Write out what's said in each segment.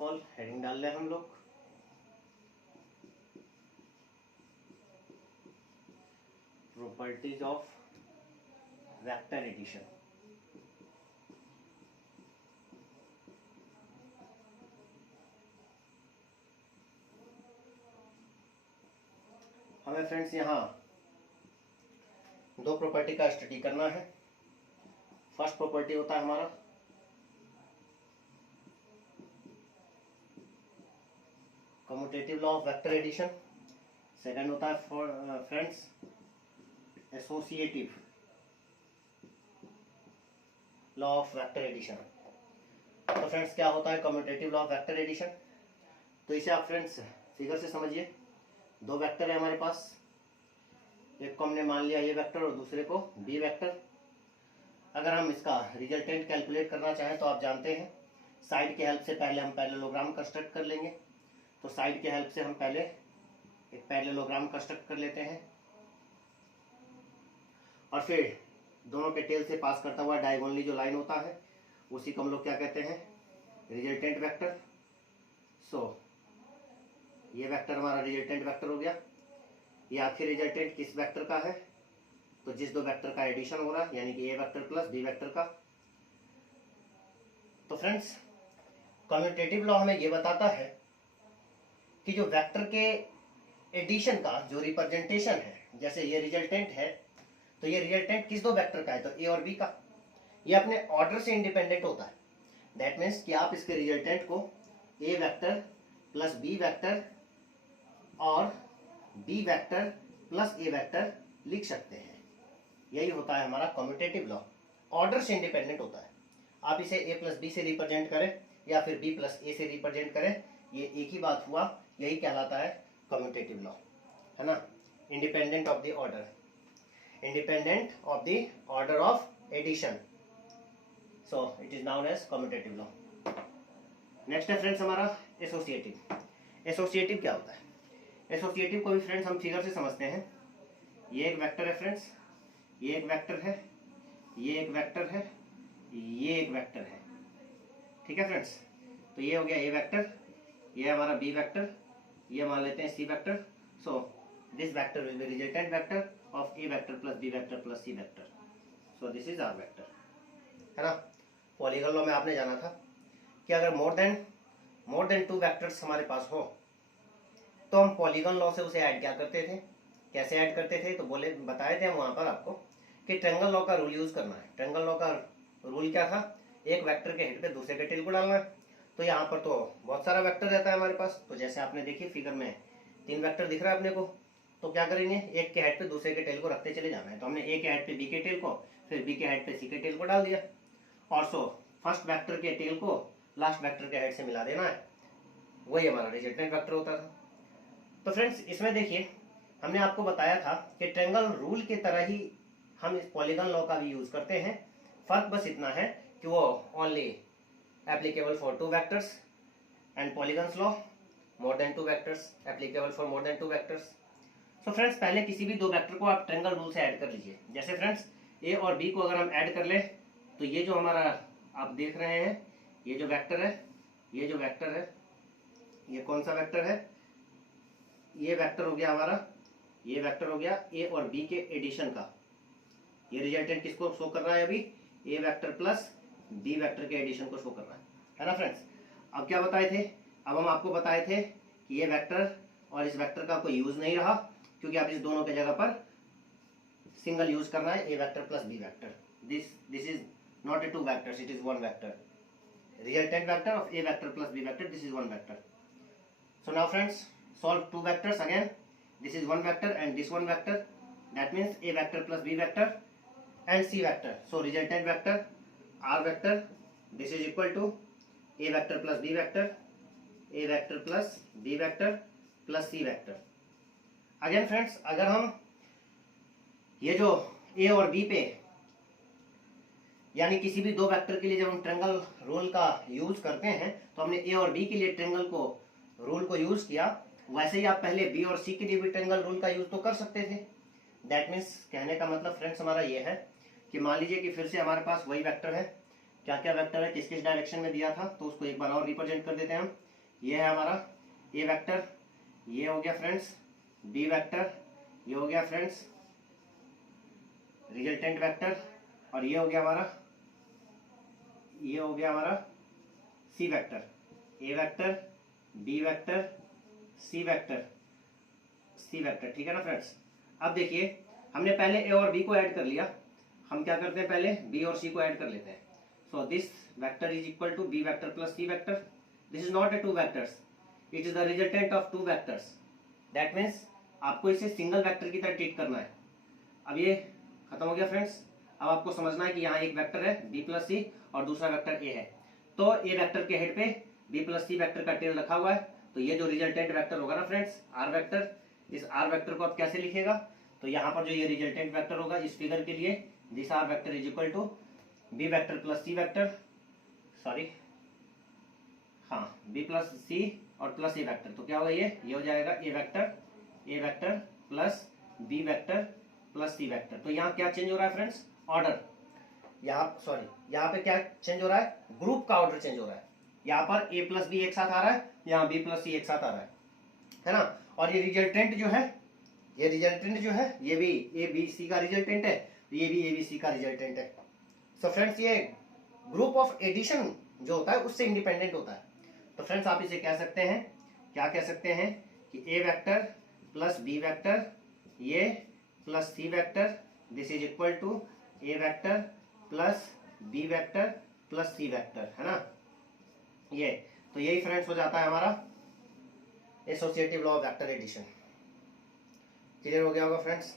All heading डाल रहे हैं हम लोग। Properties of vector addition. हमें फ्रेंड्स यहाँ दो प्रॉपर्टी का स्टडी करना है। फर्स्ट प्रॉपर्टी होता है हमारा commutative law of vector addition. Second होता है friends associative law of vector addition. तो फ्रेंड्स क्या होता है commutative law of vector addition? तो इसे आप फ्रेंड्स फिगर से समझिए। दो वेक्टर है हमारे पास, एक को हमने मान लिया ए वेक्टर और दूसरे को बी वेक्टर। अगर हम इसका रिजल्टेंट कैलकुलेट करना चाहें तो आप जानते हैं साइड के हेल्प से पहले हम पैरेललोग्राम कंस्ट्रक्ट कर लेंगे। तो साइड के हेल्प से हम पहले एक पैरेललोग्राम कंस्ट्रक्ट कर लेते हैं और फिर दोनों के टेल से पास करता हुआ डायगोनली जो लाइन होता है उसी को हम लोग क्या कहते हैं, रिजल्टेंट वेक्टर। सो ये वेक्टर हमारा रिजल्टेंट वेक्टर हो गया। ये आखिर रिजल्टेंट किस वेक्टर का है? तो जिस दो वेक्टर का एडिशन हो रहा है, यानी कि A vector plus B vector का। तो फ्रेंड्स कम्यूटेटिव लॉ हमें ये बताता है कि जो वेक्टर के एडिशन का जो रिप्रेजेंटेशन है, जैसे ये रिजल्टेंट है तो ये रिजल्टेंट किस दो वेक्टर का है? तो ए और बी का। ये अपने ऑर्डर से इंडिपेंडेंट होता है। दैट मीन्स कि आप इसके रिजल्टेंट को ए वेक्टर प्लस बी वेक्टर और B vector plus A vector लिख सकते हैं। यही होता है हमारा कम्यूटेटिव लॉ, ऑर्डर से इंडिपेंडेंट होता है। आप इसे ए प्लस बी से रिप्रेजेंट करें या फिर बी प्लस ए से रिप्रेजेंट करें, ये एक ही बात हुआ। यही कहलाता है कम्यूटेटिव लॉ, है ना। Independent of the order, independent of the order of addition, so it is known as commutative law. Next है फ्रेंड्स हमारा एसोसिएटिव। एसोसिएटिव क्या होता है? एसोसिएटिव को भी फ्रेंड्स हम फिगर से समझते हैं। ये एक वेक्टर है फ्रेंड्स, ये एक वेक्टर है, ये एक वेक्टर है, ये एक वेक्टर है। ठीक है फ्रेंड्स। तो ये हो गया ए वेक्टर, ये हमारा बी वेक्टर, ये मान लेते हैं C vector. So this vector will be resultant vector of A vector plus B vector plus C vector. So this is our vector, है ना। पॉलीगन लॉ में आपने जाना था कि अगर मोर देन टू वेक्टर्स हमारे पास हो तो हम पॉलीगन लॉ से उसे ऐड क्या करते थे, कैसे ऐड करते थे? तो बताए थे हम वहां पर आपको कि ट्रायंगल लॉ का रूल यूज करना है। ट्रायंगल लॉ का रूल क्या था? एक वेक्टर के हेड पे दूसरे के टेल को डालना है। तो यहाँ पर तो बहुत सारा वेक्टर रहता है हमारे पास। तो जैसे आपने देखिए फिगर में 3 वेक्टर दिख रहा है अपने को, तो क्या करेंगे, एक के हेड पे दूसरे के टेल को रखते चले जाना है। तो हमने ए के हेड पे बी के टेल को, फिर बी के हेड पे सी के टेल को डाल दिया और सो फर्स्ट वेक्टर के टेल को लास्ट वेक्टर के हेड से मिला देना है। वही हमारा रिजल्टेंट वेक्टर होता था। तो फ्रेंड्स इसमें देखिए हमने आपको बताया था कि ट्रायंगल रूल की तरह ही हम इस पॉलीगन लॉ का भी यूज करते हैं। फर्क बस इतना है कि वो only applicable for 2 vectors and polygons law more than 2 vectors applicable for more than 2 vectors. So friends पहले किसी भी दो वेक्टर को आप ट्रायंगल रूल से ऐड कर लीजिए। जैसे फ्रेंड्स ए और बी को अगर हम ऐड कर ले तो ये जो हमारा आप देख रहे हैं, ये जो वेक्टर है, ये जो वेक्टर है, ये कौन सा वेक्टर है? ये वेक्टर हो गया हमारा, ये वेक्टर हो गया ए और बी के एडिशन का। ये रिजल्टेंट किसको शो कर रहा है? अभी ए वेक्टर प्लस बी वेक्टर के एडिशन को शो कर रहा है ना फ्रेंड्स। अब क्या बताए थे? अब हम आपको बताए थे कि ये वेक्टर और इस वेक्टर का कोई यूज नहीं रहा, क्योंकि आप इस दोनों के जगह पर सिंगल यूज करना है, A vector plus B vector. This is not a 2 vectors, it is 1 vector. Resultant vector of A vector plus B vector, this is 1 vector. So now friends solve 2 vectors again. This is 1 vector and this 1 vector. That means a vector plus b vector and c vector. So resultant vector r vector, this is equal to a vector plus b vector, a vector plus b vector plus c vector. Again friends अगर हम ये जो a और b पे यानी किसी भी दो वेक्टर के लिए जब हम ट्रायंगल रूल का यूज करते हैं तो हमने a और b के लिए ट्रायंगल को रूल को यूज किया, वैसे ही आप पहले बी और सी के लिए भी ट्रायंगल रूल का यूज तो कर सकते थे। दैट मीन्स कहने का मतलब फ्रेंड्स हमारा ये है कि मान लीजिए कि फिर से हमारे पास वही वेक्टर है। क्या क्या वेक्टर है, किस किस डायरेक्शन में दिया था, तो उसको एक बार और रिप्रेजेंट कर देते हैं हम। ये है हमारा ए वेक्टर, ये हो गया फ्रेंड्स बी वेक्टर, ये हो गया फ्रेंड्स रिजल्टेंट वेक्टर, और ये हो गया हमारा C vector, A vector B vector C vector C vector. ठीक है ना फ्रेंड्स। अब देखिए हमने पहले ए और बी को ऐड कर लिया, हम क्या करते हैं पहले बी और सी को ऐड कर लेते हैं। So this vector is equal to B vector plus C vector. This is not a two vectors, it is the resultant of two vectors. That means आपको इसे सिंगल वेक्टर की तरह ट्रीट करना है। अब ये खत्म हो गया फ्रेंड्स। अब आपको समझना है कि यहाँ एक वेक्टर है बी प्लस सी और दूसरा वेक्टर ए है, तो ए वेक्टर के हेड पे बी प्लस सी वेक्टर का टेल रखा हुआ है, तो ये जो रिजल्टेंट वेक्टर होगा ना फ्रेंड्स आर वेक्टर, इस आर वेक्टर को आप कैसे लिखेगा, तो यहाँ पर जो ये रिजल्टेंट वेक्टर होगा इस फिगर के लिए this R vector is equal to B vector plus C vector, sorry हाँ बी प्लस सी और प्लस ए वेक्टर, तो क्या होगा ये हो जाएगा A vector plus B vector plus C vector. तो यहाँ क्या चेंज हो रहा है फ्रेंड्स, ऑर्डर, यहाँ पे क्या चेंज हो रहा है, ग्रुप का ऑर्डर चेंज हो रहा है। यहाँ पर ए प्लस बी एक साथ आ रहा है, यहाँ बी प्लस सी एक साथ आ रहा है ना। और ये रिजल्टेंट जो है ये भी ए बी सी का रिजल्टेंट है, ये भी ए बी सी का रिजल्टेंट है। सो फ्रेंड्स ये ग्रुप ऑफ एडिशन जो होता है उससे इंडिपेंडेंट होता है। तो फ्रेंड्स आप इसे क्या कह सकते हैं कि A vector plus B vector ये plus C vector this is equal to A vector plus B vector plus C vector, है ना। ये तो यही फ्रेंड्स हो जाता है हमारा associative law of vector addition. Clear हो गया होगा फ्रेंड्स।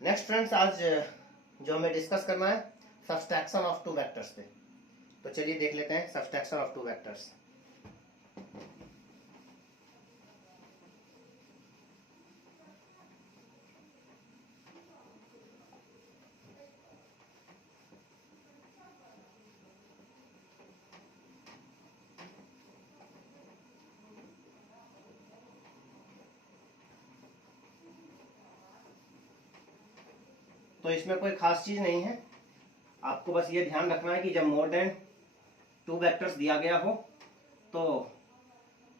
नेक्स्ट फ्रेंड्स आज जो हमें डिस्कस करना है सब्सट्रैक्शन ऑफ टू वेक्टर्स पे, तो चलिए देख लेते हैं सब्सट्रैक्शन ऑफ टू वेक्टर्स। तो इसमें कोई खास चीज नहीं है, आपको बस ये ध्यान रखना है कि जब मोर देन टू वेक्टर्स दिया गया हो तो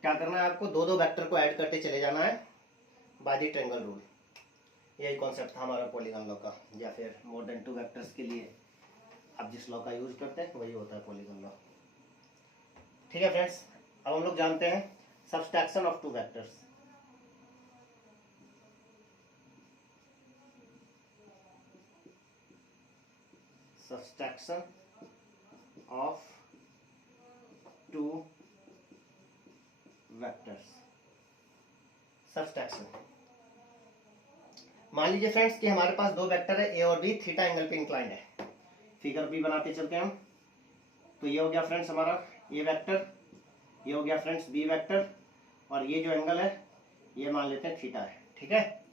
क्या करना है, आपको दो दो वेक्टर को ऐड करते चले जाना है बाय द ट्रायंगल रूल। यही कॉन्सेप्ट था हमारा पॉलीगॉन लॉ का, या फिर मोर देन टू वेक्टर्स के लिए आप जिस लॉ का यूज करते हैं वही होता है पॉलीगॉन लॉ। ठीक है फ्रेंड्स, अब हम लोग जानते हैं subtraction of two vectors. Subtraction of two vectors. Subtraction, मान लीजिए फ्रेंड्स कि हमारे पास दो वेक्टर है ए और बी, थीटा एंगल पे इंक्लाइंड है। फिगर भी बनाते चलते हैं हम। तो ये हो गया फ्रेंड्स हमारा ए वेक्टर, ये हो गया फ्रेंड्स बी वेक्टर, और ये जो एंगल है ये मान लेते हैं थीटा है। ठीक है,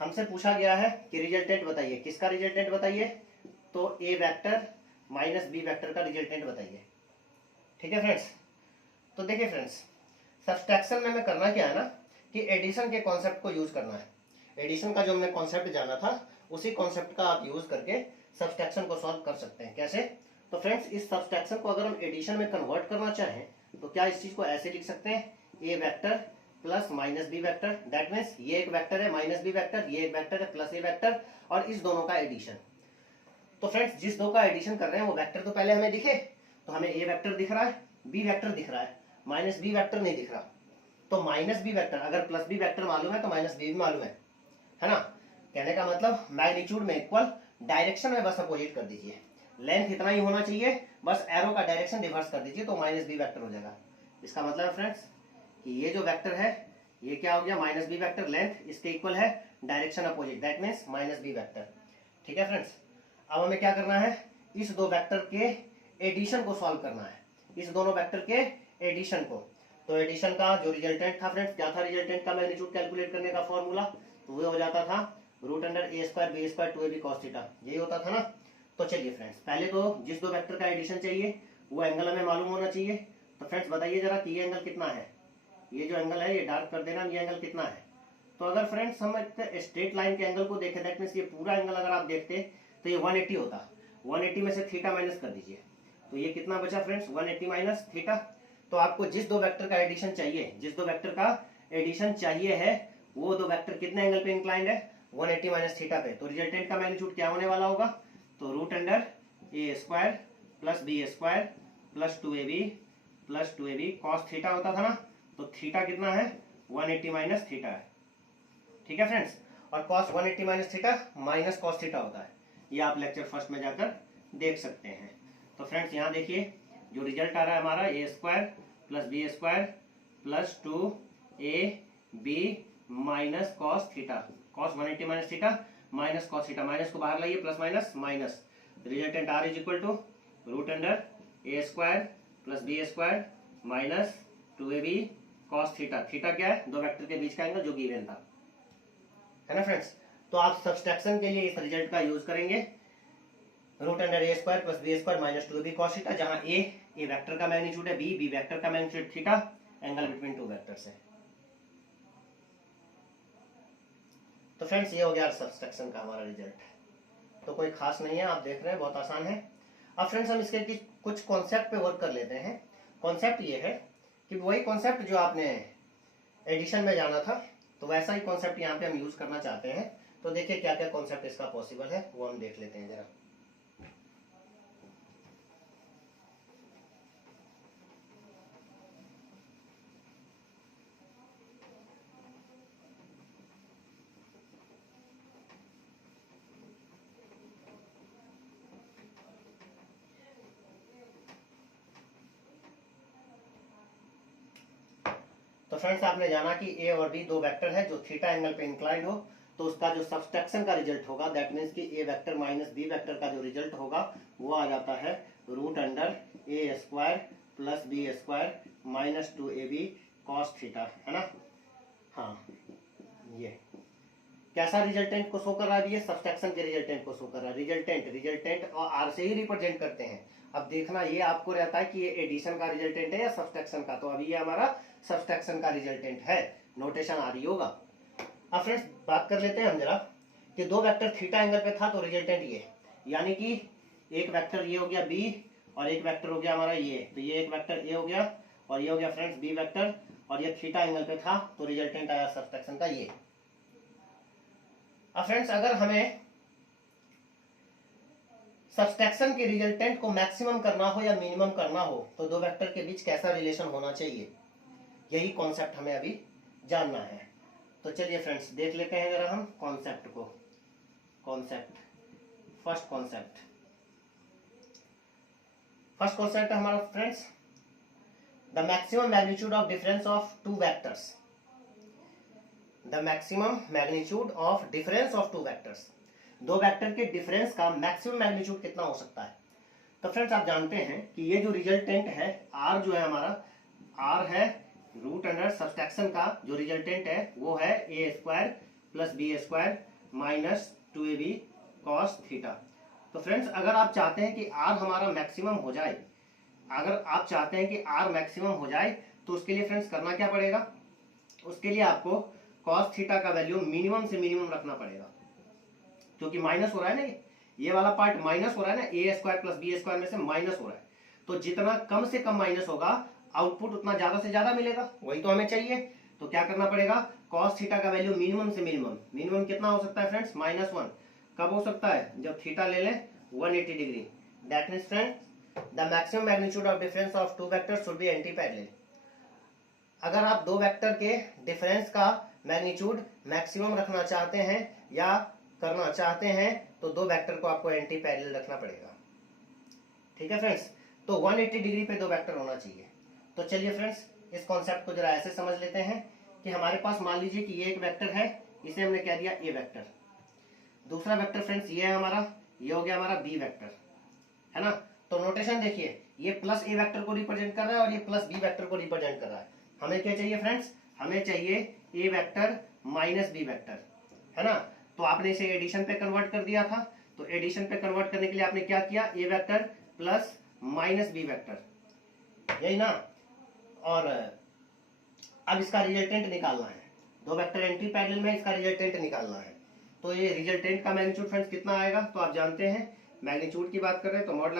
हमसे पूछा गया है कि रिजल्टेंट बताइए, किसका रिजल्टेंट बताइए, तो ए वेक्टर माइनस बी वेक्टर का रिजल्टेंट बताइए। ठीक है फ्रेंड्स, तो देखिए फ्रेंड्स सब्सट्रैक्शन में हमें करना क्या है ना कि एडिशन के कॉन्सेप्ट को यूज करना है। एडिशन का जो हमने कॉन्सेप्ट जाना था उसी कॉन्सेप्ट का आप यूज करके सब्सट्रैक्शन को सॉल्व कर सकते हैं। कैसे, तो फ्रेंड्स इस सब्सट्रैक्शन को अगर हम एडिशन में कन्वर्ट करना चाहें तो क्या इस चीज को ऐसे लिख सकते हैं, A vector plus minus B vector. That means ये एक वेक्टर है माइनस बी वेक्टर, ये एक वेक्टर है प्लस ए वेक्टर, और इस दोनों का एडिशन। तो फ्रेंड्स जिस दो का एडिशन कर रहे हैं वो वेक्टर तो पहले हमें दिखे, तो हमें ए वेक्टर दिख रहा है, बी वेक्टर दिख रहा है, माइनस बी वेक्टर नहीं दिख रहा। तो माइनस बी वेक्टर, अगर प्लस बी वेक्टर मालूम है तो माइनस बी भी मालूम है ना। कहने का मतलब मैग्नीट्यूड में इक्वल, डायरेक्शन में बस अपोजिट कर दीजिए, लेंथ इतना ही होना चाहिए, बस एरो का डायरेक्शन रिवर्स कर दीजिए तो माइनस बी वेक्टर हो जाएगा। इसका मतलब है फ्रेंड्स कि ये जो वेक्टर है ये क्या हो गया, माइनस बी वेक्टर, लेंथ इसके इक्वल है, direction opposite, that means minus B vector. ठीक है फ्रेंड्स, अब हमें क्या करना है, इस दो वेक्टर के एडिशन को सॉल्व करना है, इस दोनों वेक्टर के एडिशन को। तो एडिशन का जो रिजल्टेंट था फ्रेंड्स, क्या था रिजल्टेंट का मैग्नीट्यूड कैलकुलेट करने का फॉर्मूला, तो वो हो जाता था root under A square B square 2ab cos theta, यही होता था ना। तो चलिए फ्रेंड्स पहले तो जिस दो वेक्टर का एडिशन चाहिए वो एंगल हमें मालूम होना चाहिए। तो फ्रेंड्स बताइए जरा कि ये एंगल कितना है, ये जो एंगल है ये डार्क कर देना, ये एंगल कितना है। तो अगर फ्रेंड्स हम स्ट्रेट लाइन के एंगल को देखें, दैट मीन्स ये पूरा एंगल अगर आप देखते तो ये 180 होता, 180 में से थीटा माइनस कर दीजिए, तो ये कितना बचा फ्रेंड्स 180 माइनस थीटा। तो आपको जिस दो वेक्टर का एडिशन चाहिए, जिस दो वेक्टर का एडिशन चाहिए है, वो दो वेक्टर कितने एंगल पे इंक्लाइंड है, 180 माइनस थीटा पे। तो रिजल्टेंट का मैग्नीट्यूड क्या होने वाला होगा, तो root under A square plus B square plus 2ab plus 2ab cos theta होता था ना, तो थीटा कितना है, 180 माइनस थीटा है। ठीक है फ्रेंड्स, और cos 180 minus theta minus cos theta होता है, ये आप लेक्चर फर्स्ट में जाकर देख सकते हैं। तो फ्रेंड्स यहाँ देखिए जो रिजल्ट आ रहा है हमारा, A square plus B square plus 2ab minus cos theta, cos 180 minus theta minus cos theta, minus को बाहर लाइए, plus minus minus, resultant R is equal to root under A square plus B square minus 2ab cos theta. Theta क्या है, दो vector के बीच का angle जो given था, है ना फ्रेंड्स। तो आप सब्सट्रैक्शन के लिए इस रिजल्ट का यूज करेंगे, root under A square plus B square minus 2ab cos theta, जहां ए वेक्टर का मैग्नीट्यूड है, बी वेक्टर का magnitude, theta angle between two vectors है। तो फ्रेंड्स ये हो गया सब्सट्रैक्शन का हमारा रिजल्ट। तो कोई खास नहीं है, आप देख रहे हैं बहुत आसान है। अब फ्रेंड्स हम इसके कुछ कॉन्सेप्ट पे वर्क कर लेते हैं। कॉन्सेप्ट ये है कि वही कॉन्सेप्ट जो आपने एडिशन में जाना था, तो वैसा ही कॉन्सेप्ट यहाँ पे हम यूज करना चाहते हैं। तो देखिए क्या क्या कॉन्सेप्ट इसका पॉसिबल है, वो हम देख लेते हैं जरा। तो फ्रेंड्स आपने जाना कि ए और बी दो वेक्टर है जो थीटा एंगल पे इंक्लाइंड हो, तो उसका जो सब्सट्रैक्शन का रिजल्ट होगा, दैट मीन्स कि A vector minus B vector का जो रिजल्ट होगा वो आ जाता है root under A square plus B square minus 2ab cos theta, है ना। हाँ, ये कैसा रिजल्टेंट को शो कर रहा है, ये सब्सट्रैक्शन के रिजल्टेंट को शो कर रहा है। रिजल्टेंट और आर से ही रिप्रेजेंट करते हैं। अब देखना ये आपको रहता है कि ये एडिशन का रिजल्टेंट है या सब्सट्रैक्शन का, तो अभी ये हमारा सब्सट्रैक्शन का रिजल्टेंट है, नोटेशन आ रही होगा। अब फ्रेंड्स बात कर लेते हैं हम जरा कि दो वेक्टर थीटा एंगल पे था, तो रिजल्टेंट ये, यानी कि एक वेक्टर ये हो गया बी और एक वेक्टर हो गया हमारा ये, तो ये एक वेक्टर ए हो गया और ये हो गया फ्रेंड्स बी वेक्टर, और ये थीटा एंगल पे था, तो रिजल्टेंट आया सब्सट्रैक्शन का ये। अब फ्रेंड्स अगर हमें सब्सट्रैक्शन के रिजल्टेंट को मैक्सिमम करना हो या मिनिमम करना हो, तो दो वेक्टर के बीच कैसा रिलेशन होना चाहिए, यही कॉन्सेप्ट हमें अभी जानना है। तो चलिए फ्रेंड्स देख लेते हैं जरा हम कॉन्सेप्ट को। फर्स्ट कॉन्सेप्ट है हमारा friends, the maximum magnitude of difference of two vectors. The maximum magnitude of difference of two vectors, दो वेक्टर के डिफरेंस का मैक्सिमम मैग्नीट्यूड कितना हो सकता है। तो फ्रेंड्स आप जानते हैं कि ये जो रिजल्टेंट है आर जो है हमारा, आर है रूट अंडर सब्सट्रैक्शन का जो रिजल्टेंट है वो है A square plus B square minus 2ab cos theta. तो फ्रेंड्स अगर आप चाहते हैं कि आर हमारा मैक्सिमम हो जाए, तो उसके लिए फ्रेंड्स करना क्या पड़ेगा, उसके लिए आपको कॉस थीटा का वैल्यू मिनिमम से मिनिमम रखना पड़ेगा, क्योंकि माइनस हो रहा है ना, ये वाला पार्ट माइनस हो रहा है ना, ए स्क्वायर प्लस बी स्क्वायर में से माइनस हो रहा है, तो जितना कम से कम माइनस होगा आउटपुट उतना ज्यादा से ज्यादा मिलेगा, वही तो हमें चाहिए। तो क्या करना पड़ेगा, कॉस थीटा का वैल्यू मिनिमम से मिनिमम कितना हो सकता है फ्रेंड्स, -1। कब हो सकता है, जब थीटा ले लें 180 degree. That means friends the maximum magnitude of difference of two vectors should be anti parallel. अगर आप दो वेक्टर के डिफरेंस का मैग्नीट्यूड मैक्सिमम रखना चाहते हैं या करना चाहते हैं, तो दो वेक्टर को आपको एंटी पैरेलल रखना पड़ेगा। ठीक है फ्रेंड्स, तो 180 डिग्री पे दो वेक्टर होना चाहिए। तो चलिए फ्रेंड्स इस कॉन्सेप्ट को जरा ऐसे समझ लेते हैं कि हमारे पास मान लीजिए कि ये एक वेक्टर है, इसे हमने कह दिया ए वेक्टर। दूसरा वेक्टर फ्रेंड्स ये है हमारा, ये हो गया हमारा बी वेक्टर, है ना। तो नोटेशन देखिए, ये प्लस ए वेक्टर को रिप्रेजेंट कर रहा है और ये प्लस बी वेक्टर को रिप्रेजेंट कर रहा है। हमें क्या चाहिए फ्रेंड्स, हमें चाहिए ए वेक्टर माइनस बी वेक्टर, है ना। तो आपने इसे एडिशन पे कन्वर्ट कर दिया था, तो एडिशन पे कन्वर्ट करने के लिए आपने क्या किया, A vector plus minus B vector, यही ना। और अब इसका रिजल्टेंट निकालना है, दो वेक्टर एंटी पैरेलल में इसका रिजल्टेंट निकालना है। तो ये रिजल्टेंट का मैग्नीट्यूड फ्रेंड्स कितना आएगा, तो आप जानते हैं मैग्नीट्यूड की बात कर रहे हैं तो मॉड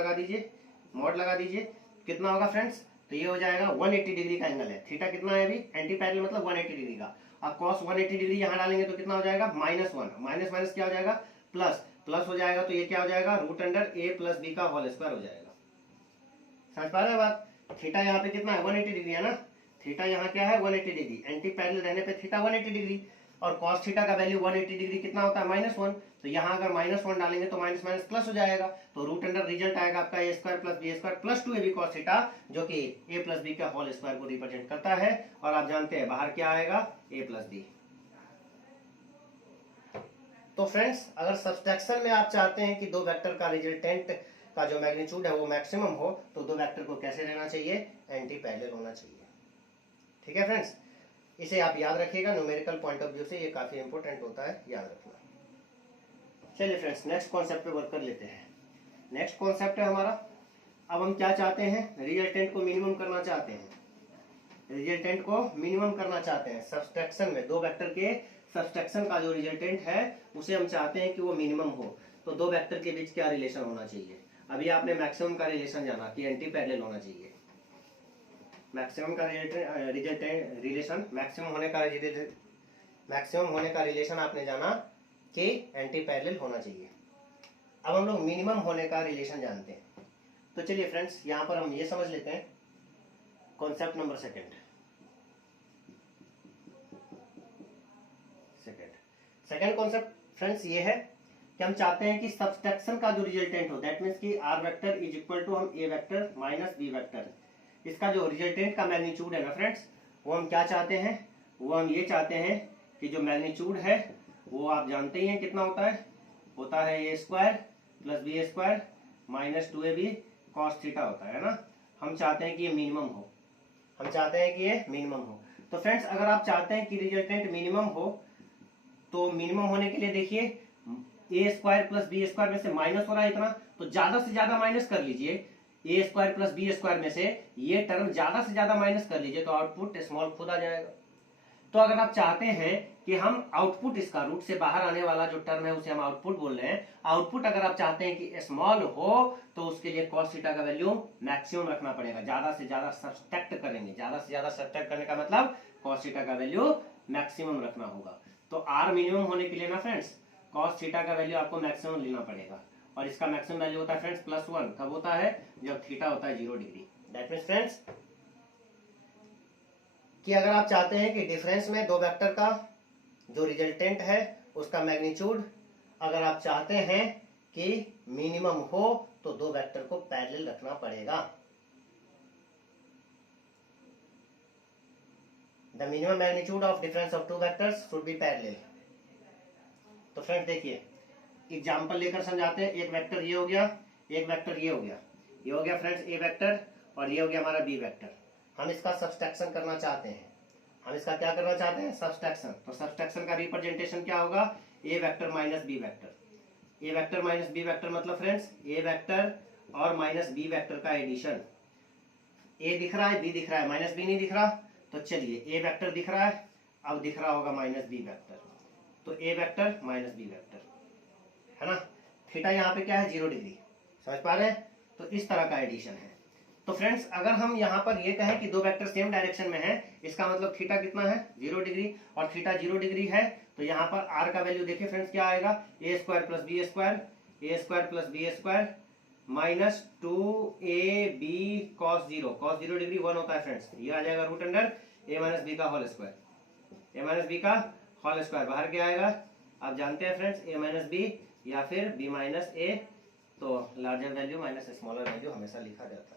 लगा दीजिए, कितना होगा फ्रेंड्स, तो ये हो जाएगा 180 डिग्री का एंगल है। थीटा कितना है अभी, एंटी पैरेलल मतलब 180 डिग्री का। अब cos 180 डिग्री यहाँ डालेंगे तो कितना हो जाएगा, -1, माइनस माइनस क्या हो जाएगा, प्लस, प्लस हो जाएगा तो ये क्या हो जाएगा, √a+b का होल स्क्वायर हो जाएगा। समझ पा रहे हैं बात। थीटा यहाँ पे कितना है, 180 डिग्री है ना, थीटा यहाँ क्या है 180 डिग्री, एंटी पैरेलल रहने पे थीटा 180 डिग्री, और cos थीटा का वैल्यू 180 डिग्री कितना होता है, -1। तो यहाँ अगर -1 डालेंगे तो माइनस माइनस प्लस हो जाएगा, तो रिजल्ट आएगा आपका a²+b² + 2ab cos थीटा, जो कि a+b का होल स्क्वायर को रिप्रेजेंट करता है। और आप जानते हैं बाहर क्या आएगा, a+b। तो फ्रेंड्स, अगर सब्सट्रैक्शन में आप चाहते हैं कि दो वेक्टर का रिजल्टेंट का जो मैग्नीट्यूड है वो मैक्सिमम हो, तो दो वेक्टर को कैसे रहना चाहिए, एंटी पैरेलल होना चाहिए। ठीक है फ्रेंड्स, इसे आप याद रखिएगा, न्यूमेरिकल पॉइंट ऑफ व्यू से ये काफी इंपॉर्टेंट होता है, याद रखना। चलिए फ्रेंड्स, नेक्स्ट कॉन्सेप्ट पे वर्क कर लेते हैं। नेक्स्ट कॉन्सेप्ट है हमारा, अब हम क्या चाहते हैं, रिजल्टेंट को मिनिमम करना चाहते हैं, रिजल्टेंट को मिनिमम करना चाहते हैं सब्सट्रैक्शन में। दो वेक्टर के सब्सट्रैक्शन का जो रिजल्टेंट है उसे हम चाहते हैं कि वो मिनिमम हो, तो दो वेक्टर के बीच क्या रिलेशन होना चाहिए। अभी आपने मैक्सिमम का रिलेशन जाना कि एंटी पैरेलल होना चाहिए, मैक्सिमम का रिजल्टेंट रिलेशन, मैक्सिमम होने का रिलेशन आपने जाना कि एंटी पैरेलल होना चाहिए। अब हम लोग मिनिमम होने का रिलेशन जानते हैं, तो चलिए फ्रेंड्स यहाँ पर हम ये समझ लेते हैं concept number second concept friends ये है कि हम चाहते हैं कि सब्सट्रैक्शन का जो रिजल्टेंट हो, दैट मींस कि r vector is equal to हम a vector minus b vector, इसका जो रिजल्टेंट का मैग्नीट्यूड है ना फ्रेंड्स, वो हम क्या चाहते हैं, वो हम ये चाहते हैं कि जो मैग्नीट्यूड है वो आप जानते ही हैं कितना होता है a² + b² - 2ab cos theta होता है ना। हम चाहते हैं कि ये मिनिमम हो, हम चाहते हैं कि ये मिनिमम हो। तो फ्रेंड्स, अगर आप चाहते हैं कि रिजल्टेंट मिनिमम हो, तो मिनिमम होने के लिए देखिए a² + b² में से माइनस हो रहा है इतना, तो ज्यादा से ज्यादा माइनस कर लीजिए, a² + b² में से ये टर्म ज्यादा से ज्यादा माइनस कर लीजिए, तो आउटपुट स्मॉल खुद आ जाएगा। तो अगर आप चाहते हैं कि हम आउटपुट, इसका रूट से बाहर आने वाला जो टर्म है उसे हम आउटपुट बोल रहे हैं, आउटपुट अगर आप चाहते हैं कि स्मॉल हो, तो उसके लिए cos थीटा का वैल्यू मैक्सिमम रखना पड़ेगा, ज्यादा से ज्यादा सब्सट्रैक्ट करेंगे, ज्यादा से ज्यादा सब्सट्रैक्ट करने का मतलब cos थीटा का वैल्यू मैक्सिमम रखना होगा। तो r मिनिमम होने के लिए ना फ्रेंड्स, cos थीटा का वैल्यू आपको मैक्सिमम लेना पड़ेगा, और इसका मैक्सिमम वैल्यू होता है फ्रेंड्स +1। कब होता है, जब थीटा होता है 0 डिग्री। दैट मींस फ्रेंड्स कि अगर आप चाहते हैं कि डिफरेंस में दो वेक्टर का जो रिजल्टेंट है उसका मैग्नीट्यूड अगर आप चाहते हैं कि मिनिमम हो, तो दो वेक्टर को पैरेलल रखना पड़ेगा। The minimum magnitude of difference of two vectors should be parallel. तो फ्रेंड्स देखिए, एग्जांपल लेकर समझाते हैं। एक वेक्टर ये हो गया, एक वेक्टर ये हो गया, ये हो गया फ्रेंड्स ए वेक्टर, और ये हो गया हमारा बी वेक्टर। हम इसका सब्सट्रैक्शन करना चाहते हैं, हम इसका क्या करना चाहते हैं, सब्सट्रैक्शन। तो सब्सट्रैक्शन का रिप्रेजेंटेशन क्या होगा, ए vector minus B vector. A vector minus B vector मतलब फ्रेंड्स ए वेक्टर और माइनस बी वेक्टर का एडिशन। ए दिख रहा है, बी दिख रहा है, माइनस बी नहीं दिख रहा, तो चलिए ए वेक्टर दिख रहा है, अब दिख रहा होगा माइनस बी वेक्टर, तो ए वेक्टर माइनस बी वेक्टर है ना। थीटा यहाँ पे क्या है, 0 डिग्री, समझ पा रहे हैं। तो इस तरह का एडिशन है। तो फ्रेंड्स, अगर हम यहाँ पर ये कहें कि दो वेक्टर सेम डायरेक्शन में है, इसका मतलब थीटा कितना है, 0 डिग्री, और थीटा 0 डिग्री है, तो यहाँ पर r का वैल्यू देखिए फ्रेंड्स क्या आएगा, a² + b² - 2ab cos 0, cos 0 degree 1 होता है फ्रेंड्स, ये आ जाएगा √a - b का होल स्क्वायर, a - b का होल स्क्वायर। बाहर क्या आएगा, आप जानते हैं फ्रेंड्स a - b या फिर b - a, तो larger value minus smaller value हमेशा लिखा जाता है,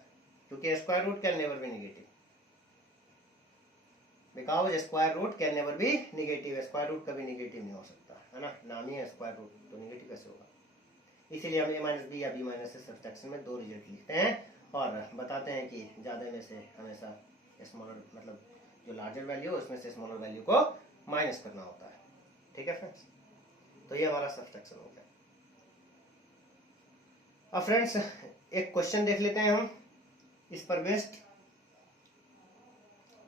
क्योंकि square root can never be negative, because square root can never be negative. Square root कभी नेगेटिव नहीं हो सकता है ना, नाम ही है स्क्वायर रूट, तो नेगेटिव कैसे होगा। इसीलिए हम a - b या b - से सब्सट्रैक्शन में दो रिजल्ट लिखते हैं, और बताते हैं कि ज्यादा में से हमेशा स्मॉलर, मतलब जो लार्जर वैल्यू है उसमें से स्मॉलर वैल्यू को माइनस करना होता है। ठीक है फ्रेंड्स, तो ये हमारा सब्सट्रैक्शन हो गया। अब फ्रेंड्स एक क्वेश्चन देख लेते हैं हम इस पर बेस्ड।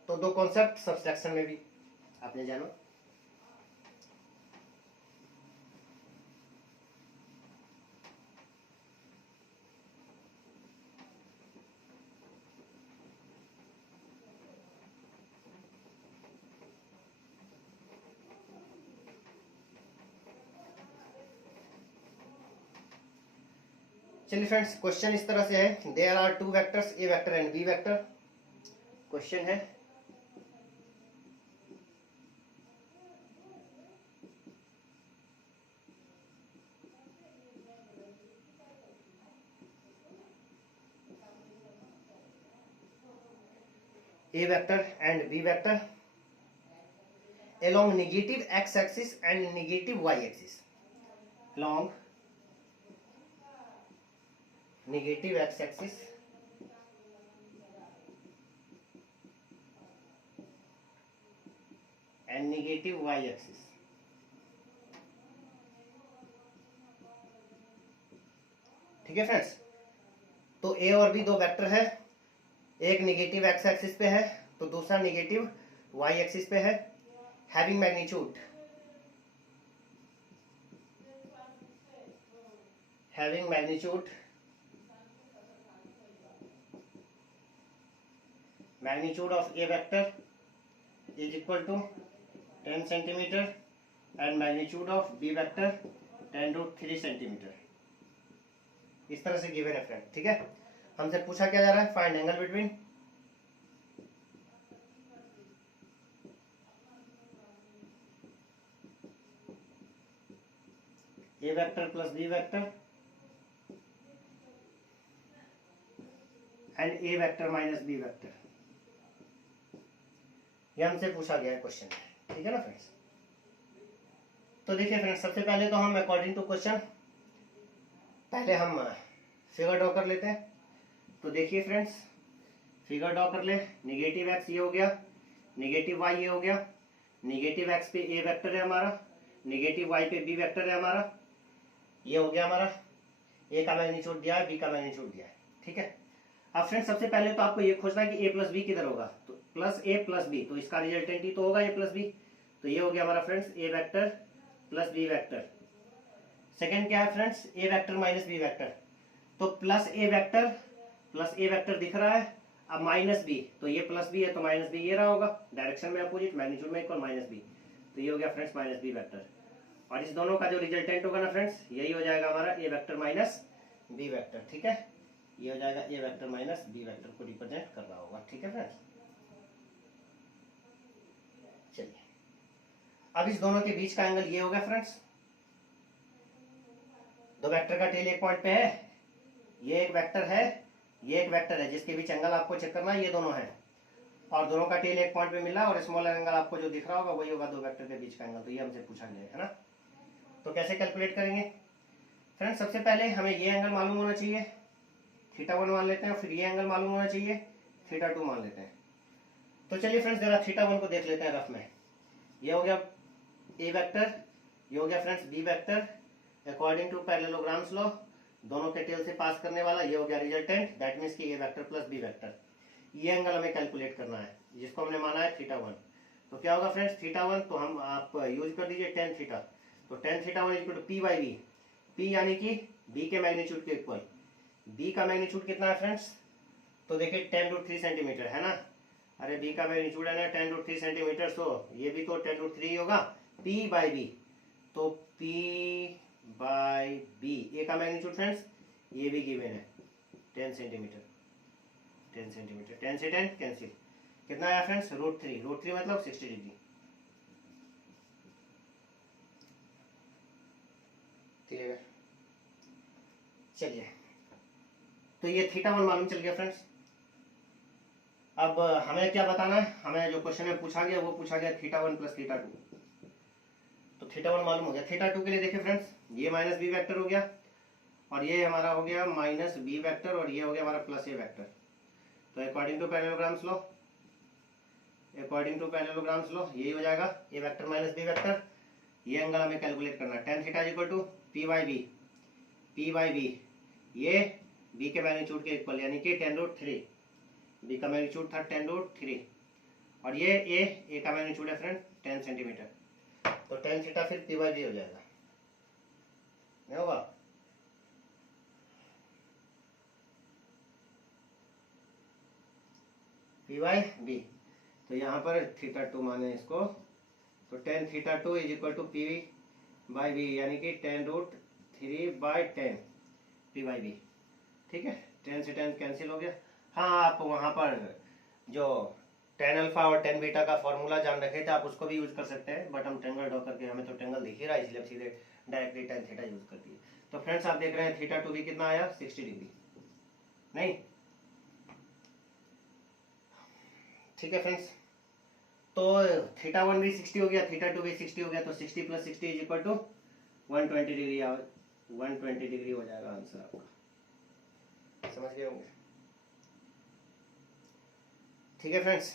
तो दो कॉन्सेप्ट सब्सट्रैक्शन में भी आपने जाना। चलिए फ्रेंड्स, क्वेश्चन इस तरह से है, there are two vectors A vector and B vector. Question है A vector and B vector along negative x axis and negative y axis, along negative x axis and negative y axis। ठीक है friends, तो ए और B दो vector है, एक negative x axis पे है तो दूसरा नेगेटिव वाई एक्सिस पे है, having magnitude magnitude of A vector is equal to 10 centimetre and magnitude of B vector 10√3 centimetre. इस तरह से गिवन है फ्रेंड। ठीक है, हमसे पूछा क्या जा रहा है, find angle between A vector plus B vector and A vector minus B vector. ये हमसे पूछा गया है क्वेश्चन में। ठीक है ना फ्रेंड्स, तो देखिए फ्रेंड्स, सबसे पहले तो हम अकॉर्डिंग टू क्वेश्चन पहले हम फिगर ड्रॉ कर लेते हैं। तो देखिए फ्रेंड्स, फिगर ड्रॉ कर ले, निगेटिव एक्स ये हो गया, निगेटिव वाई ये हो गया, निगेटिव एक्स पे ए वेक्टर है हमारा, निगेटिव वाई पे बी वेक्टर है हमारा, ये हो गया हमारा, ए का मैग्नीट्यूड दिया है, बी का मैग्नीट्यूड दिया है। ठीक है, अब फ्रेंड्स सबसे पहले तो आपको ये खोजना है कि ए प्लस बी किधर होगा, तो प्लस ए प्लस बी, तो इसका रिजल्टेंट ही तो होगा ए प्लस बी। तो ये हो गया हमारा friends A vector plus B vector. Second क्या है friends, A vector minus B vector, तो प्लस ए वेक्टर दिख रहा है, अब माइनस बी, तो ये प्लस बी है तो माइनस बी ये रहा होगा, डायरेक्शन में अपोजिट, मैग्नीट्यूड में इक्वल माइनस बी, तो ये हो गया फ्रेंड्स माइनस बी वेक्टर। और इस दोनों का जो रिजल्टेंट होगा ना फ्रेंड्स, यही हो जाएगा हमारा ए वेक्टर माइनस बी वेक्टर। ठीक है, ये हो जाएगा A vector minus B vector को रिप्रेजेंट कर रहा होगा। ठीक है फ्रेंड्स, चलिए अब इस दोनों के बीच का एंगल ये हो गया फ्रेंड्स, दो वेक्टर का टेल एक पॉइंट पे है, ये एक वेक्टर है, ये एक वेक्टर है, जिसके बीच एंगल आपको चेक करना है, ये दोनों है, और दोनों का टेल एक पॉइंट पे मिला और स्मॉलर एंगल आपको जो दिख रहा होगा वही होगा दो वेक्टर के बीच का एंगल। तो ये हमसे पूछा गया है ना, तो कैसे कैलकुलेट करेंगे फ्रेंड्स, सबसे पहले हमें ये एंगल मालूम होना चाहिए, θ1 मान लेते हैं, और फिर ये एंगल मालूम होना चाहिए, θ2 मान लेते हैं। तो चलिए फ्रेंड्स जरा θ1 को देख लेते हैं रफ में। ये हो गया ए वेक्टर, ये हो गया friends B vector, according to parallelograms law दोनों के टेल से पास करने वाला, ये हो गया रिजल्टेंट, दैट मीन्स कि A vector plus B vector. ये एंगल हमें कैलकुलेट करना है, जिसको हमने माना है θ1। तो क्या होगा फ्रेंड्स, θ1 तो हम आप यूज कर दीजिए tan थीटा, तो tan θ1 equal to P by B, P यानी कि बी के मैग्नीट्यूड के इक्वल, बी का मैग्नीट्यूड कितना है फ्रेंड्स, तो देखिए 10√3 सेंटीमीटर है ना, अरे बी का मैग्नीट्यूड है ना 10√3 सेंटीमीटर, तो ये भी तो 10√3 होगा, पी बाई बी, तो पी बाई बी, ए का मैग्नीट्यूड फ्रेंड्स ये भी गिवन है 10 सेंटीमीटर, 10 सेंटीमीटर, 10 से 10 कैंसिल, कितना आया फ्रेंड्स, √3, √3 मतलब 60 डिग्री। ठीक है, चलिए तो ये θ1 मालूम चल गया फ्रेंड्स। अब हमें क्या बताना है, हमें जो क्वेश्चन में पूछा गया वो पूछा गया θ1 प्लस θ2, तो θ1 मालूम हो गया। θ2 के लिए देखिए फ्रेंड्स, ये माइनस बी वेक्टर हो गया और ये हमारा हो गया माइनस बी वेक्टर और ये हो गया हमारा प्लस ए वेक्टर। तो अकॉर्डिंग टू पैरेललोग्राम्स लॉ, यही हो जाएगा A vector minus B vector. ये एंगल हमें कैलकुलेट करना है, tan theta equal to P by B, ये बी के मैग्नीट्यूड के इक्वल यानी कि 10√3, बी का मैग्नीट्यूड था 10√3 और ये ए का मैग्नीट्यूड है फ्रेंड 10 सेंटीमीटर, तो tan थीटा फिर पी बाई बी हो जाएगा, नहीं होगा, पी बाई बी, तो यहाँ पर θ2 माने इसको, तो tan θ2 is equal to P by B यानी कि 10√3/10 पी बाई बी। ठीक है, टेन से टेन कैंसिल हो गया। हाँ, आप वहाँ पर जो टेन अल्फा और टेन बीटा का फॉर्मूला जान रखे थे आप उसको भी यूज कर सकते हैं, बट हम टेंगल ड्रॉ करके हमें तो टेंगल दिख ही रहा है इसलिए हम सीधे डायरेक्टली टेन थीटा यूज कर दिए। तो फ्रेंड्स आप देख रहे हैं थीटा टू भी कितना आया, 60 डिग्री। नहीं, ठीक है फ्रेंड्स, तो थीटा वन भी 60 हो गया, थीटा टू भी 60 हो गया, तो 60 plus 60 is equal to 120 degree. 120 degree हो जाएगा आंसर आपका, समझ गए होंगे। ठीक है फ्रेंड्स,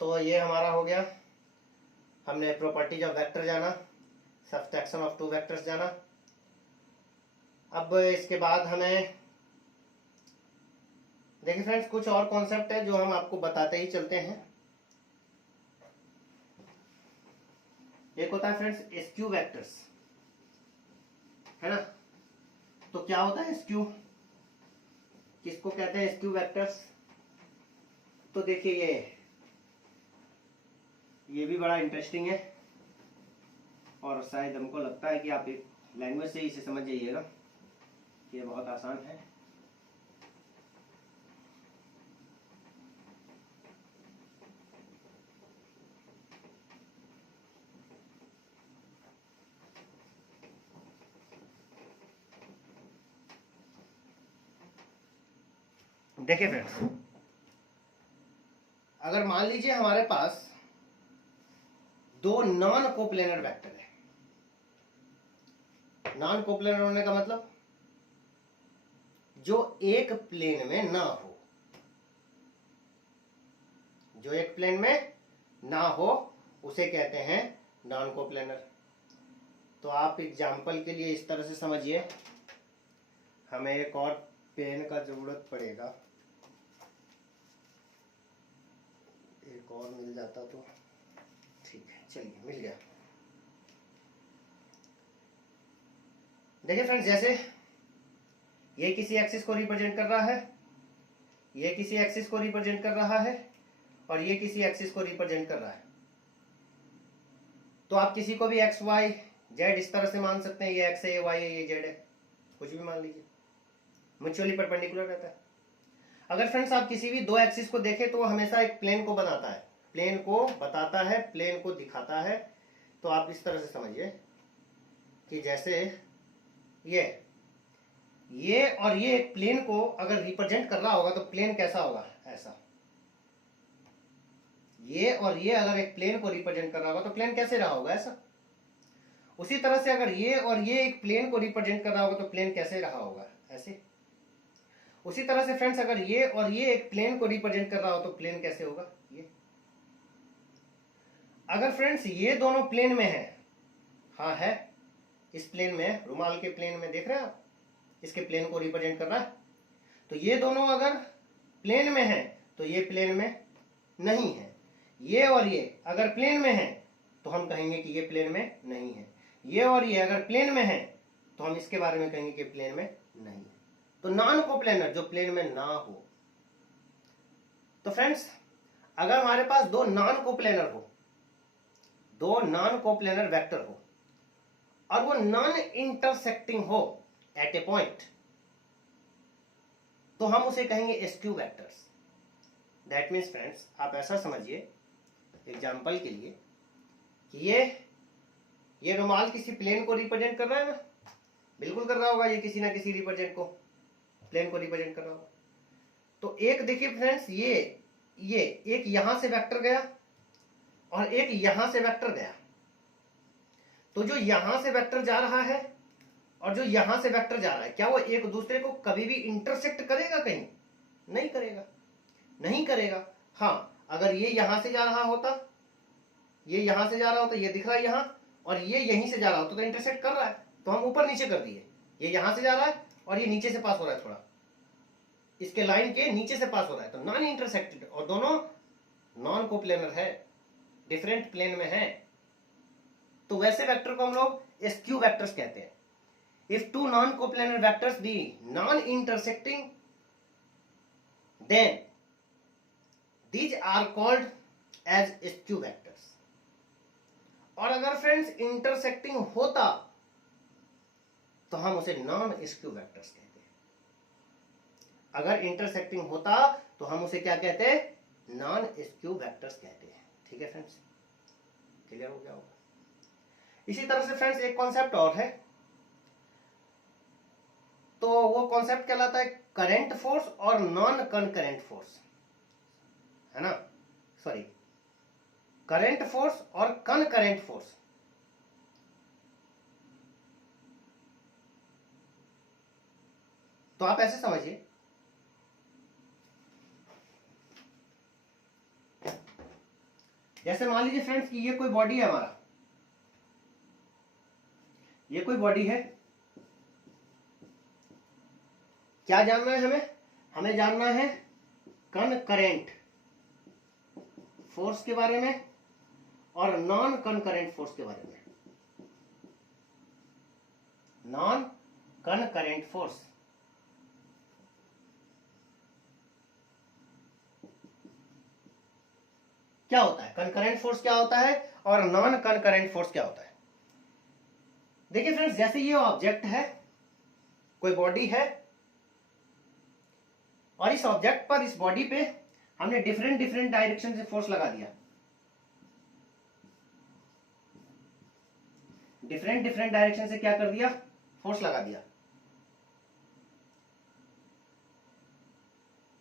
तो ये हमारा हो गया, हमने प्रॉपर्टीज ऑफ वेक्टर जाना, सब्सट्रैक्शन ऑफ टू वेक्टर्स जाना। अब इसके बाद हमें देखिए फ्रेंड्स कुछ और कॉन्सेप्ट है जो हम आपको बताते ही चलते हैं। एक होता है फ्रेंड्स एसक्यू वेक्टर्स, है ना। तो क्या होता है एसक्यू, किसको कहते हैं एसक्यू वेक्टर्स? तो देखिए ये भी बड़ा इंटरेस्टिंग है और शायद हमको लगता है कि आप एक लैंग्वेज से ही इसे समझ जाइएगा, ये बहुत आसान है। देखिए फ्रेंड्स, अगर मान लीजिए हमारे पास दो नॉन कोप्लेनर वेक्टर है। नॉन कोप्लेनर होने का मतलब जो एक प्लेन में ना हो, जो एक प्लेन में ना हो उसे कहते हैं नॉन कोप्लेनर। तो आप एग्जाम्पल के लिए इस तरह से समझिए, हमें एक और पेन का जरूरत पड़ेगा, एक और मिल जाता तो ठीक है, चलिए मिल गया। देखिए फ्रेंड्स, जैसे ये किसी एक्सिस को रिप्रेजेंट कर रहा है, ये किसी एक्सिस को रिप्रेजेंट कर रहा है और ये किसी एक्सिस को रिप्रेजेंट कर रहा है। तो आप किसी को भी एक्स वाई जेड इस तरह से मान सकते हैं, ये एक्स है, ये वाई है, ये जेड है, कुछ भी मान लीजिए, म्यूचुअली परपेंडिकुलर रहता है। अगर फ्रेंड्स आप किसी भी दो एक्सिस को देखें तो वो हमेशा एक प्लेन को बनाता है, प्लेन को बताता है, प्लेन को दिखाता है। तो आप इस तरह से समझिए कि जैसे ये और ये एक प्लेन को अगर रिप्रेजेंट कर रहा होगा तो प्लेन कैसा होगा, ऐसा। ये और ये अगर एक प्लेन को रिप्रेजेंट कर रहा होगा तो प्लेन कैसे रहा होगा, ऐसा। उसी तरह से अगर ये और ये एक प्लेन को रिप्रेजेंट कर रहा होगा तो प्लेन कैसे रहा होगा, ऐसे। उसी तरह से फ्रेंड्स अगर ये और ये एक प्लेन को रिप्रेजेंट कर रहा हो तो प्लेन कैसे होगा, ये। अगर फ्रेंड्स ये दोनों प्लेन में है, हाँ है, इस प्लेन में, रुमाल के प्लेन में देख रहे हैं आप, इसके प्लेन को रिप्रेजेंट कर रहा है। तो ये दोनों अगर प्लेन में है तो ये प्लेन में नहीं है। ये और ये अगर प्लेन में है तो हम कहेंगे कि ये प्लेन में नहीं है। ये और ये अगर प्लेन में है तो हम इसके बारे में कहेंगे कि प्लेन में नहीं है। तो नॉन कोप्लेनर जो प्लेन में ना हो। तो फ्रेंड्स अगर हमारे पास दो नॉन कोप्लेनर हो, दो नॉन कोप्लेनर वेक्टर हो और वो नॉन इंटरसेक्टिंग हो एट ए पॉइंट, तो हम उसे कहेंगे SQ vectors. That means friends आप ऐसा समझिए एग्जाम्पल के लिए कि ये रुमाल किसी प्लेन को रिप्रेजेंट कर रहा है ना, बिल्कुल कर रहा होगा, ये किसी ना किसी रिप्रेजेंट को, प्लेन को रिप्रेजेंट कर रहा होगा। तो एक देखिए फ्रेंड्स, ये एक यहां से वेक्टर गया और एक यहां से वेक्टर गया। तो जो यहां से वेक्टर जा रहा है और जो यहां से वेक्टर जा रहा है, क्या वो एक दूसरे को कभी भी इंटरसेक्ट करेगा कहीं? नहीं करेगा, नहीं करेगा। हाँ, अगर ये यहां से जा रहा होता, ये यहां से जा रहा होता, ये दिख रहा है यहां, और ये यहीं से जा रहा होता तो इंटरसेक्ट कर रहा है, तो हम ऊपर नीचे कर दिए। ये यहां से जा रहा है और ये नीचे से पास हो रहा है, थोड़ा इसके लाइन के नीचे से पास हो रहा है, तो नॉन इंटरसेक्टेड, और दोनों नॉन कोप्लेनर है, डिफरेंट प्लेन में है। तो वैसे वेक्टर को हम लोग एसक्यू वेक्टर्स कहते हैं। If two non coplanar vectors be non intersecting then these are called as skew vectors। और अगर फ्रेंड्स इंटरसेक्टिंग होता तो हम उसे नॉन स्क्यू वेक्टर्स कहते हैं। अगर इंटरसेक्टिंग होता तो हम उसे क्या कहते हैं, नॉन स्क्यू वेक्टर्स कहते हैं। ठीक है फ्रेंड्स, क्लियर हो गया होगा। इसी तरह से फ्रेंड्स एक कॉन्सेप्ट और है, तो वो कॉन्सेप्ट कहलाता है करंट फोर्स और नॉन कनकरेंट फोर्स, है ना, सॉरी, करंट फोर्स और कनकरेंट फोर्स। तो आप ऐसे समझिए, जैसे मान लीजिए फ्रेंड्स कि ये कोई बॉडी है हमारा, ये कोई बॉडी है, क्या जानना है हमें, हमें जानना है कनकरेंट फोर्स के बारे में और नॉन कनकरेंट फोर्स के बारे में। नॉन कनकरेंट फोर्स, क्या होता है, कनकरेंट फोर्स क्या होता है और नॉन कनकरेंट फोर्स क्या होता है। देखिए फ्रेंड्स, जैसे ये ऑब्जेक्ट है, कोई बॉडी है, और इस ऑब्जेक्ट पर, इस बॉडी पे हमने डिफरेंट डिफरेंट डायरेक्शन से फोर्स लगा दिया, डिफरेंट डिफरेंट डायरेक्शन से क्या कर दिया, फोर्स लगा दिया,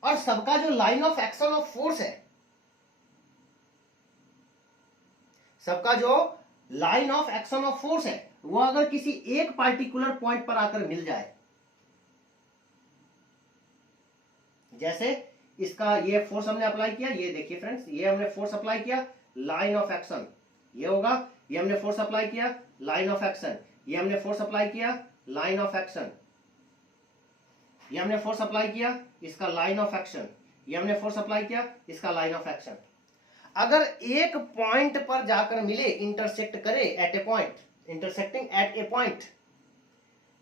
और सबका जो line of action of force है, सबका जो line of action of force है, वो अगर किसी एक पार्टिकुलर पॉइंट पर आकर मिल जाए, जैसे इसका ये फोर्स हमने अप्लाई किया, ये देखिए फ्रेंड्स, ये हमने फोर्स अप्लाई किया, लाइन ऑफ एक्शन ये होगा, ये हमने फोर्स अप्लाई किया, लाइन ऑफ एक्शन, ये हमने फोर्स अप्लाई किया, लाइन ऑफ एक्शन, ये हमने फोर्स अप्लाई किया, इसका लाइन ऑफ एक्शन, ये हमने फोर्स अप्लाई किया, इसका लाइन ऑफ एक्शन। अगर एक पॉइंट पर जाकर मिले, इंटरसेक्ट करे at a point, intersecting at a point,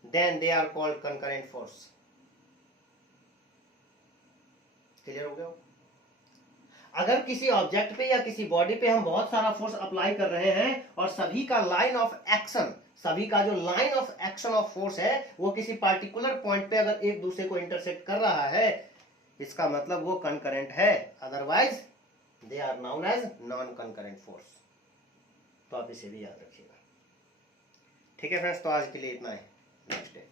then they are called concurrent force. Clear हो गया? अगर किसी ऑब्जेक्ट पे या किसी बॉडी पे हम बहुत सारा फोर्स अप्लाई कर रहे हैं और सभी का लाइन ऑफ एक्शन, सभी का जो line of action of force है वो किसी पार्टिकुलर पॉइंट पे अगर एक दूसरे को इंटरसेक्ट कर रहा है, इसका मतलब वो कंकरेंट है, otherwise they are known as non concurrent force. तो आप इसे भी याद रखिएगा। ठीक है फ्रेंड्स, तो आज के लिए इतना है। Next day.